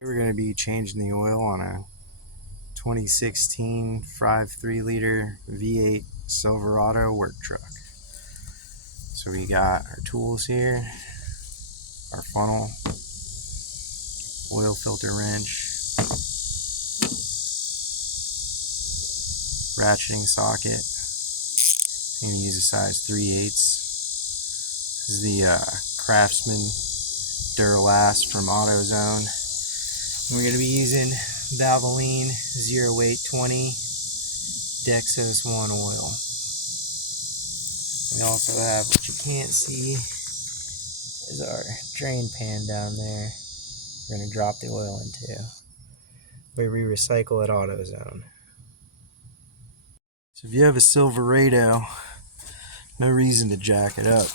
We're going to be changing the oil on a 2016 5.3 liter V8 Silverado work truck. So we got our tools here, our funnel, oil filter wrench, ratcheting socket. I'm going to use a size 3/8. This is the Craftsman Duralast from AutoZone. We're going to be using Valvoline 0820 Dexos 1 oil. We also have, what you can't see, is our drain pan down there. We're going to drop the oil into. We recycle at AutoZone. So if you have a Silverado, no reason to jack it up.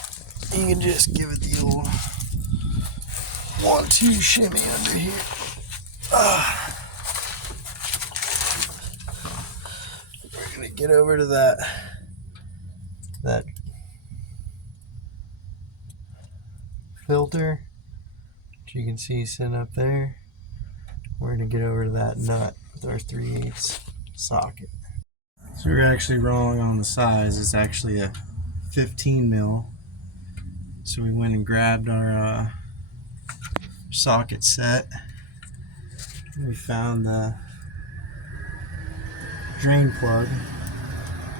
You can just give it the old 1-2 shimmy under here. We're going to get over to that filter, which you can see sitting up there. We're going to get over to that nut with our 3/8 socket. So we're actually wrong on the size. It's actually a 15 mil. So we went and grabbed our socket set. We found the drain plug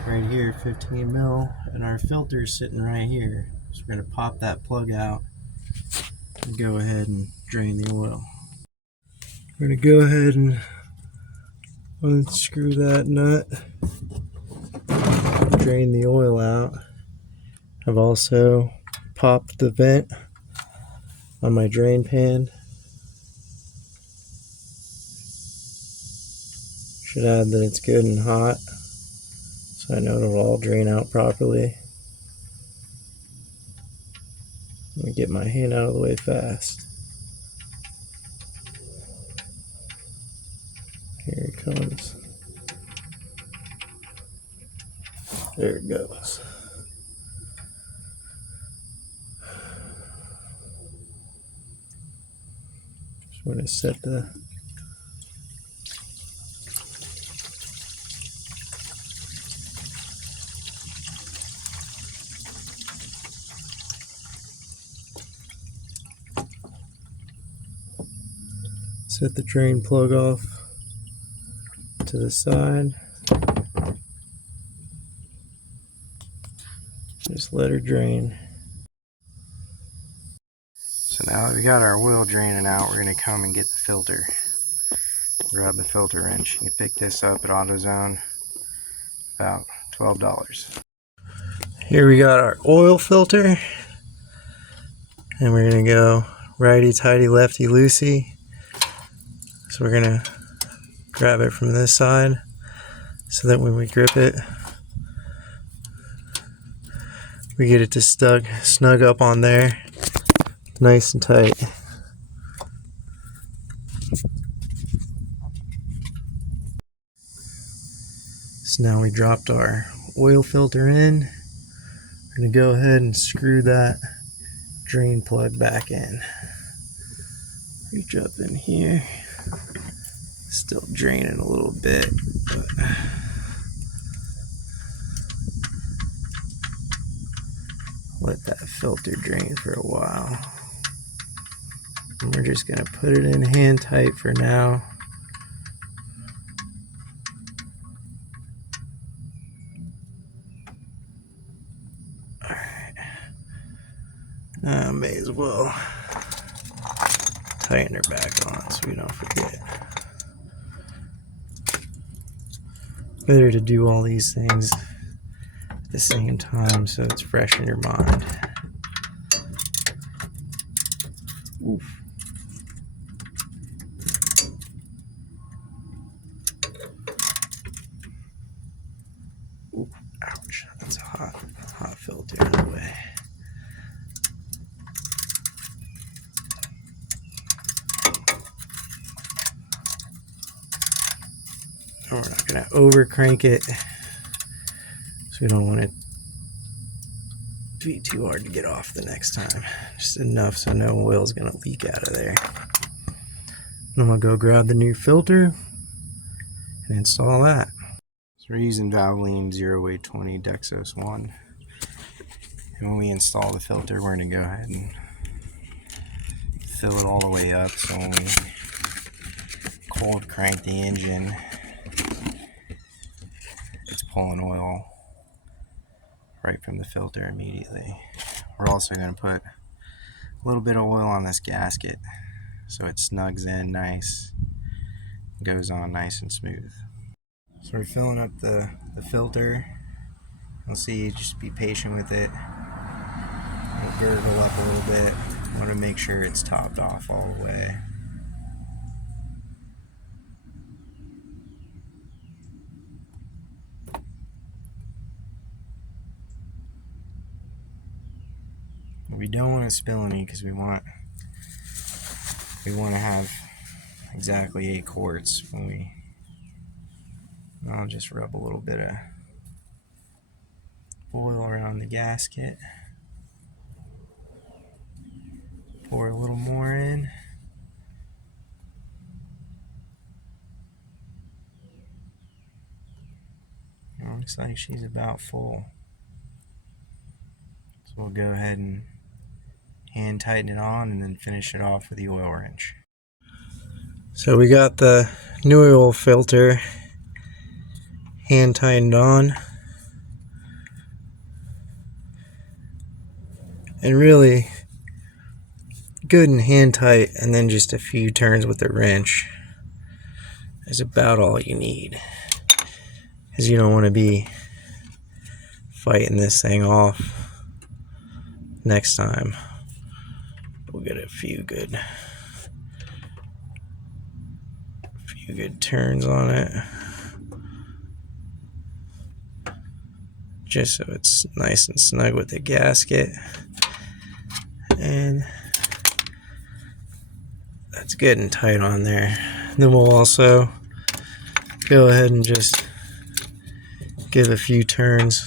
right here, 15 mil, and our filter is sitting right here. So we're going to pop that plug out and go ahead and drain the oil. We're going to go ahead and unscrew that nut, drain the oil out. I've also popped the vent on my drain pan. Should add that it's good and hot, so I know it'll all drain out properly. Let me get my hand out of the way fast. Here it comes. There it goes. Just want to set the drain plug off to the side. Just let her drain. So now that we got our oil draining out, we're going to come and get the filter. Grab the filter wrench. You can pick this up at AutoZone, about $12. Here we got our oil filter, and we're going to go righty-tighty, lefty-loosey. So we're going to grab it from this side so that when we grip it, we get it to snug up on there, nice and tight. So now we dropped our oil filter in. We're going to go ahead and screw that drain plug back in. Reach up in here. Still draining a little bit, but let that filter drain for a while. And we're just going to put it in hand tight for now. Alright. May as well tighten her back on so we don't forget. Better to do all these things at the same time so it's fresh in your mind. Oof. Ooh, ouch, that's a hot filter in the way. And we're not going to over crank it, so we don't want it to be too hard to get off the next time. Just enough so no oil is going to leak out of there. I'm gonna go grab the new filter and install that. So we're using Valvoline 0820 Dexos 1. And when we install the filter, we're gonna go ahead and fill it all the way up, so when we cold crank the engine, it's pulling oil right from the filter immediately. We're also going to put a little bit of oil on this gasket so it snugs in nice, goes on nice and smooth. So we're filling up the filter. You'll see, just be patient with it. It'll gurgle up a little bit. I want to make sure it's topped off all the way. We don't want to spill any because we want to have exactly 8 quarts when we. I'll just rub a little bit of oil around the gasket. Pour a little more in. It looks like she's about full. So we'll go ahead and hand tighten it on and then finish it off with the oil wrench. So we got the new oil filter hand tightened on. And really good and hand tight, and then just a few turns with the wrench is about all you need. Because you don't want to be fighting this thing off next time. We'll get a few good turns on it, just so it's nice and snug with the gasket. And that's good and tight on there. Then we'll also go ahead and just give a few turns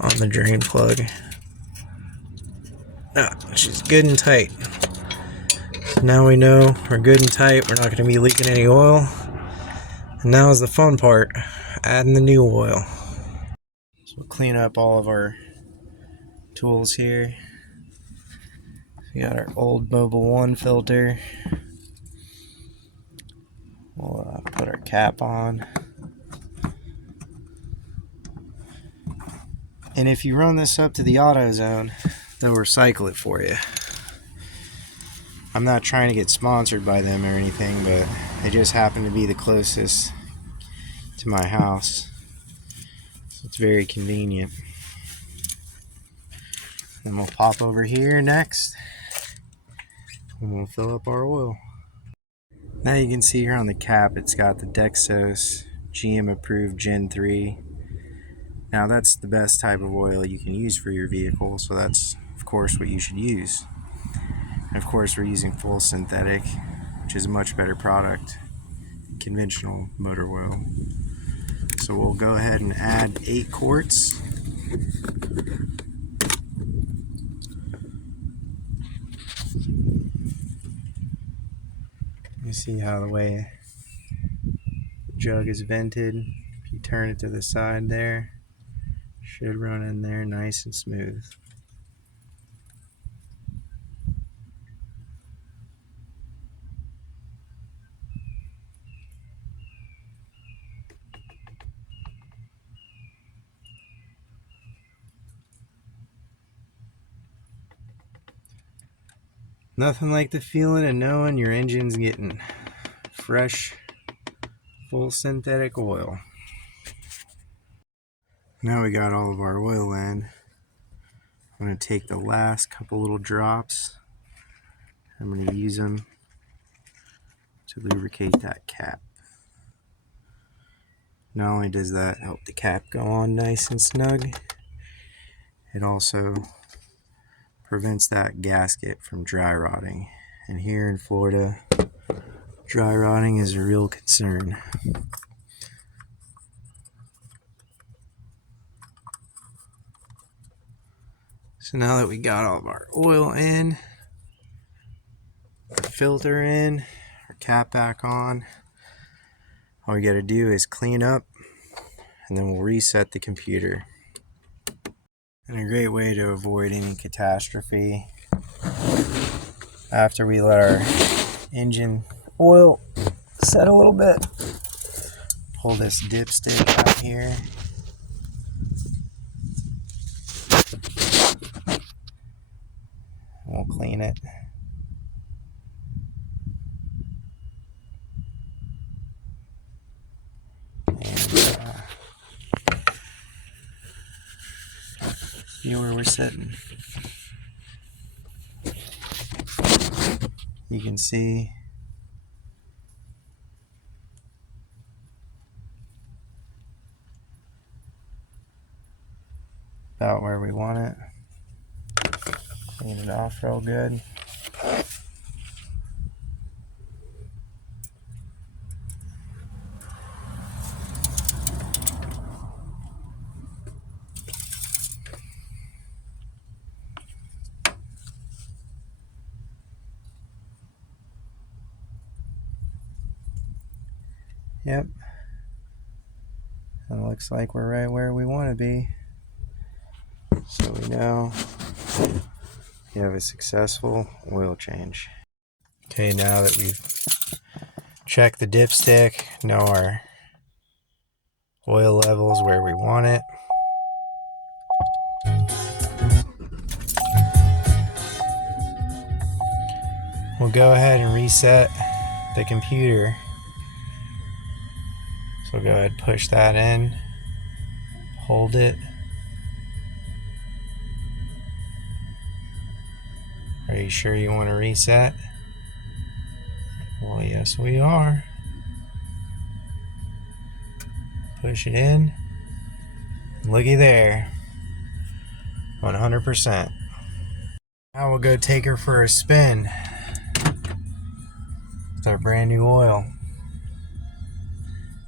on the drain plug. She's good and tight. So now we know we're good and tight. We're not going to be leaking any oil. And now is the fun part, adding the new oil. So we'll clean up all of our tools here. We got our old Mobile 1 filter. We'll put our cap on. And if you run this up to the auto zone, they'll recycle it for you. I'm not trying to get sponsored by them or anything, but they just happen to be the closest to my house. So it's very convenient. Then we'll pop over here next and we'll fill up our oil. Now you can see here on the cap it's got the Dexos GM approved Gen 3. Now that's the best type of oil you can use for your vehicle, so that's of course what you should use. And of course we're using full synthetic, which is a much better product than conventional motor oil. So we'll go ahead and add 8 quarts. You see how the way the jug is vented, if you turn it to the side there, should run in there nice and smooth. Nothing like the feeling of knowing your engine's getting fresh, full synthetic oil. Now we got all of our oil in. I'm going to take the last couple little drops. I'm going to use them to lubricate that cap. Not only does that help the cap go on nice and snug, it also prevents that gasket from dry rotting. And here in Florida, dry rotting is a real concern. So now that we got all of our oil in, filter in, our cap back on. All we gotta do is clean up, and then we'll reset the computer. And a great way to avoid any catastrophe, after we let our engine oil set a little bit, pull this dipstick out here. We'll clean it. And see where we're sitting. You can see about where we want it. Clean it off real good. Yep. It looks like we're right where we want to be. So we know you have a successful oil change. Okay, now that we've checked the dipstick, know our oil levels where we want it. We'll go ahead and reset the computer. So go ahead and push that in, hold it. Are you sure you want to reset? Well, yes we are. Push it in. Looky there. 100%. Now we'll go take her for a spin with our brand new oil.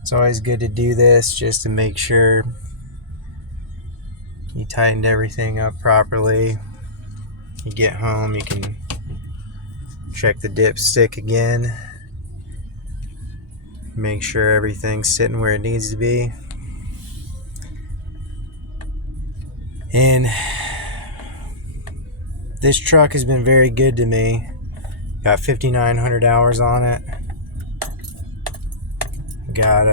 It's always good to do this just to make sure you tightened everything up properly. You get home, you can check the dipstick again. Make sure everything's sitting where it needs to be. And this truck has been very good to me. Got 5,900 hours on it. Got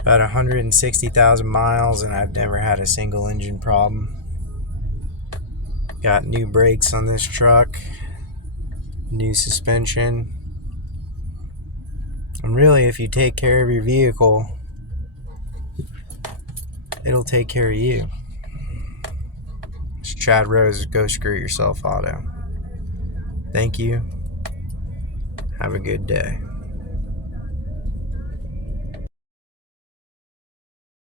about 160,000 miles, and I've never had a single engine problem. Got new brakes on this truck, new suspension. And really, if you take care of your vehicle, it'll take care of you. It's Chad Rose, Go Screw Yourself Auto. Thank you. Have a good day.